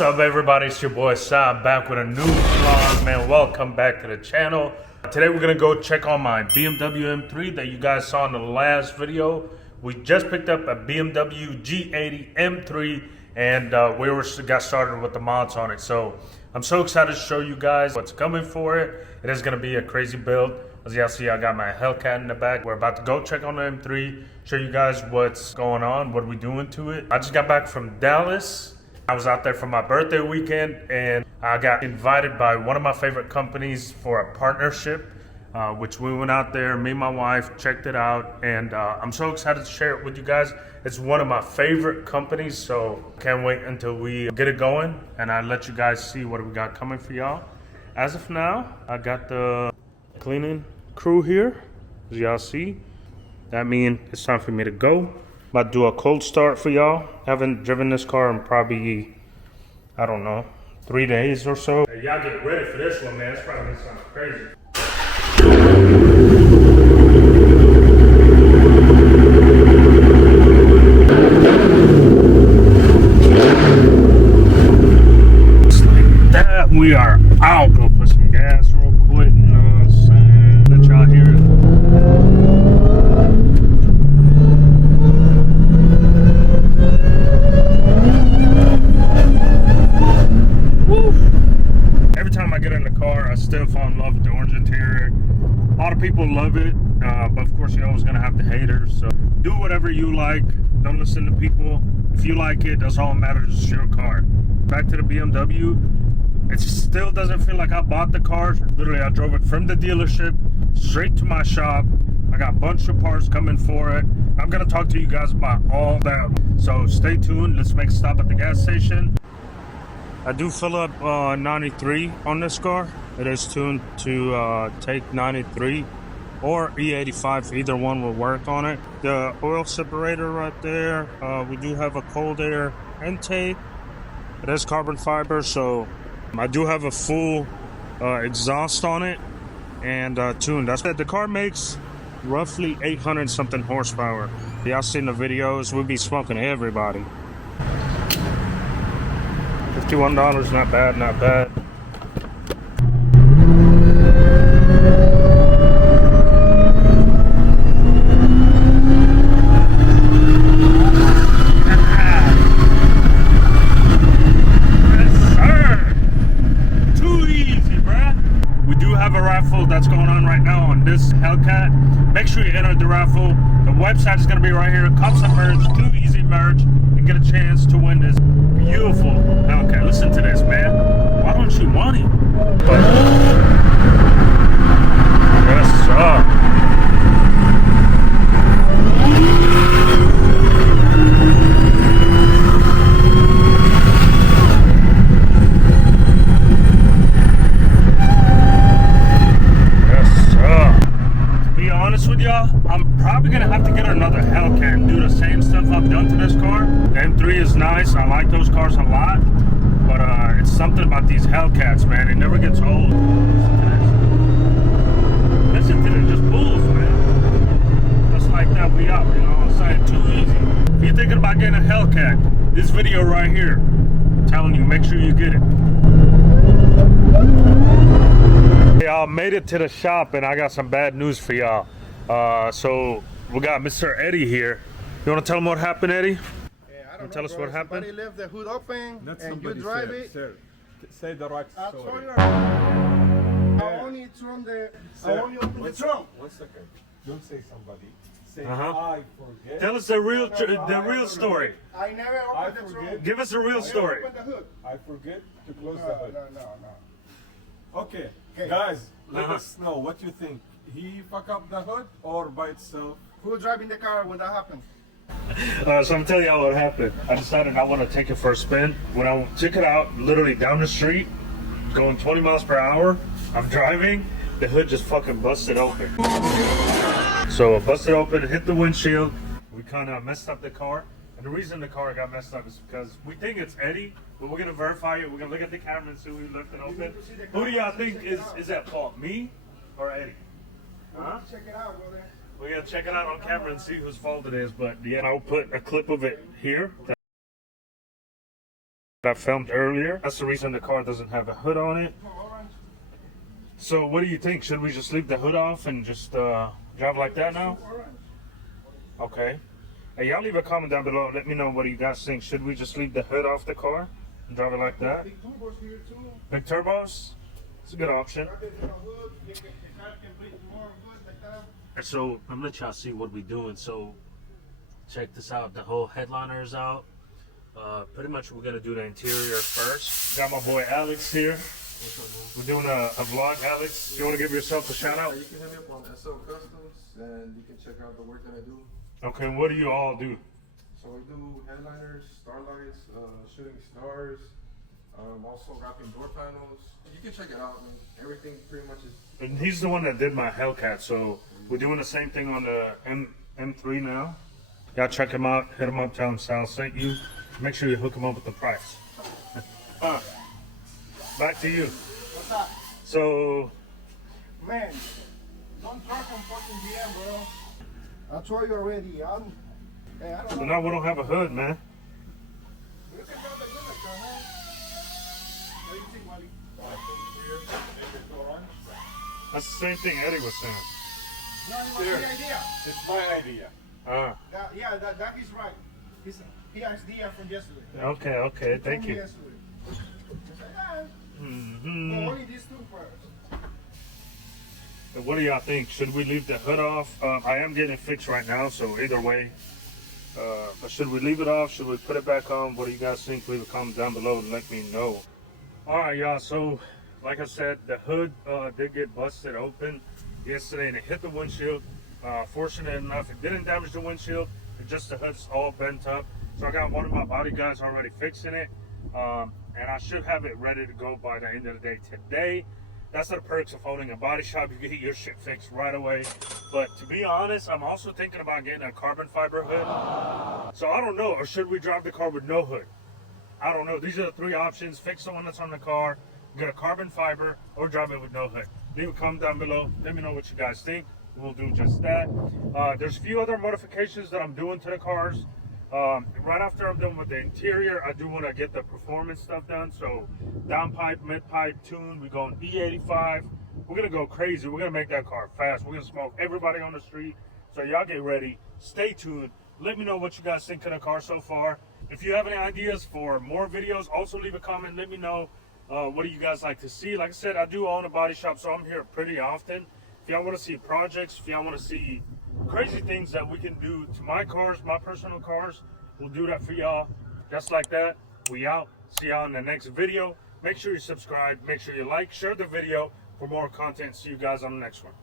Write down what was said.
What's up, everybody? It's your boy Sam back with a new vlog, man. Welcome back to the channel. Today we're gonna go check on my BMW M3 that you guys saw in the last video. We just picked up a BMW G80 M3 and got started with the mods on it. So I'm so excited to show you guys what's coming for it. It is gonna be a crazy build. As y'all see, I got my Hellcat in the back. We're about to go check on the M3, show you guys what's going on, what we doing to it. I just got back from Dallas. I was out there for my birthday weekend and I got invited by one of my favorite companies for a partnership, which we went out there, me and my wife checked it out, and I'm so excited to share it with you guys. It's one of my favorite companies, so can't wait until we get it going and I let you guys see what we got coming for y'all. As of now, I got the cleaning crew here, as y'all see. That means it's time for me to go. About to do a cold start for y'all. Haven't driven this car in probably, I don't know, 3 days or so. Hey, y'all get ready for this one, man. It's probably gonna sound crazy. Just like that, we are out. Go put some gas real quick, you know what I'm saying? Let y'all hear it. Every time I get in the car, I still fall in love with the orange interior. A lot of people love it, but of course you're always gonna have the haters. So do whatever you like. Don't listen to people. If you like it, that's all that matters. It's your car. Back to the BMW. It still doesn't feel like I bought the car. Literally, I drove it from the dealership straight to my shop. I got a bunch of parts coming for it. I'm gonna talk to you guys about all that. So stay tuned. Let's make a stop at the gas station. I do fill up 93 on this car. It is tuned to take 93 or E85. Either one will work on it. The oil separator right there. We do have a cold air intake. It is carbon fiber, so I do have a full exhaust on it and tuned. That's it. The car makes roughly 800 something horsepower. Y'all seen the videos? We'll be smoking everybody. $51, not bad, not bad. Yes, sir. Too easy, bruh. We do have a raffle that's going on right now on this Hellcat. Make sure you enter the raffle. The website is going to be right here. Cop some merch, Too Easy merch, and get a chance to win this beautiful Hellcat. Listen to this, man. Why don't you want it? But yes, sir. Yes, sir. To be honest with y'all, I'm probably gonna have to get another Hellcat and do the same stuff I've done to this car. The M3 is nice. I like those cars a lot, but it's something about these Hellcats, man. It never gets old. Listen to this, just bulls, man. Just like that, we out. You know what I'm saying? Too easy. If you're thinking about getting a Hellcat, this video right here, I'm telling you, make sure you get it. Hey, I made it to the shop, and I got some bad news for y'all. So we got Mr. Eddie here. You want to tell him what happened, Eddie? Tell us what happened. Somebody left the hood open Not and you somebody drive said, it. Sir, say the right story. I only turned the. I only opened the trunk. 1 second. Don't say somebody. Say Uh-huh. I forget. Tell us the real story. I never opened the trunk. Give us a real story. I opened the hood. I forget to close the No, hood. no. Okay, Okay. guys, let Uh-huh. us know what you think. He fuck up the hood or by itself? Who driving the car when that happened? So I'm telling y'all what happened. I decided I want to take it for a spin. When I took it out, literally down the street, going 20 miles per hour, I'm driving, the hood just fucking busted open. So it busted open, hit the windshield. We kind of messed up the car. And the reason the car got messed up is because we think it's Eddie, but we're going to verify it. We're going to look at the camera and see who left it open. Who do y'all think is at fault, me or Eddie? Huh? Check it out, brother. We're gonna check it out on camera and see whose fault it is, but yeah, I'll put a clip of it here. that I filmed earlier. That's the reason the car doesn't have a hood on it. So what do you think? Should we just leave the hood off and just drive like that now? Okay. Hey, y'all leave a comment down below. Let me know what you guys think. Should we just leave the hood off the car and drive it like that? Big turbos here too. Big turbos? It's a good option. So I'm gonna let y'all see what we're doing. So check this out. The whole headliner is out. Pretty much we're gonna do the interior first. Got my boy Alex here. We're doing a vlog. Alex, you want to give yourself a shout out? You can hit me up on SL Customs and you can check out the work that I do. Okay, what do you all do? So we do headliners, starlights, shooting stars, also wrapping door panels. You can check it out, man. Everything pretty much is. And he's the one that did my Hellcat, so we're doing the same thing on the M3 now. Y'all check him out, hit him up, tell him Sal sent you. Make sure you hook him up with the price. Back to you. What's up? So, Man, don't try from fucking BM, bro. I told you already. Hey, I don't so know. now we don't have a hood, man. You can build a good like that, huh? What do you think, Wally? That's the same thing Eddie was saying. No, he Here. was the idea. It's my idea. That is right. He has the idea from yesterday. Okay, thank you. Yesterday. I said, yeah. Mm-hmm. But only these two first. What do y'all think? Should we leave the hood off? I am getting it fixed right now, so either way. But should we leave it off? Should we put it back on? What do you guys think? Leave a comment down below and let me know. Alright, y'all, so like I said, the hood did get busted open yesterday and it hit the windshield. Fortunate enough, it didn't damage the windshield. It just the hood's all bent up. So I got one of my body guys already fixing it. And I should have it ready to go by the end of the day today. That's the perks of owning a body shop. You can get your shit fixed right away. But to be honest, I'm also thinking about getting a carbon fiber hood. So I don't know, or should we drive the car with no hood? I don't know. These are the three options. Fix the one that's on the car, get a carbon fiber, or drive it with no hood. Leave a comment down below. Let me know what you guys think. We'll do just that. There's a few other modifications that I'm doing to the cars. Right after I'm done with the interior, I do want to get the performance stuff done. So downpipe, mid-pipe, tune. We're going E85. We're going to go crazy. We're going to make that car fast. We're going to smoke everybody on the street. So y'all get ready. Stay tuned. Let me know what you guys think of the car so far. If you have any ideas for more videos, also leave a comment. Let me know what do you guys like to see. Like I said, I do own a body shop, so I'm here pretty often. If y'all want to see projects, if y'all want to see crazy things that we can do to my cars, my personal cars, we'll do that for y'all. Just like that, we out. See y'all in the next video. Make sure you subscribe, make sure you like, share the video for more content. See you guys on the next one.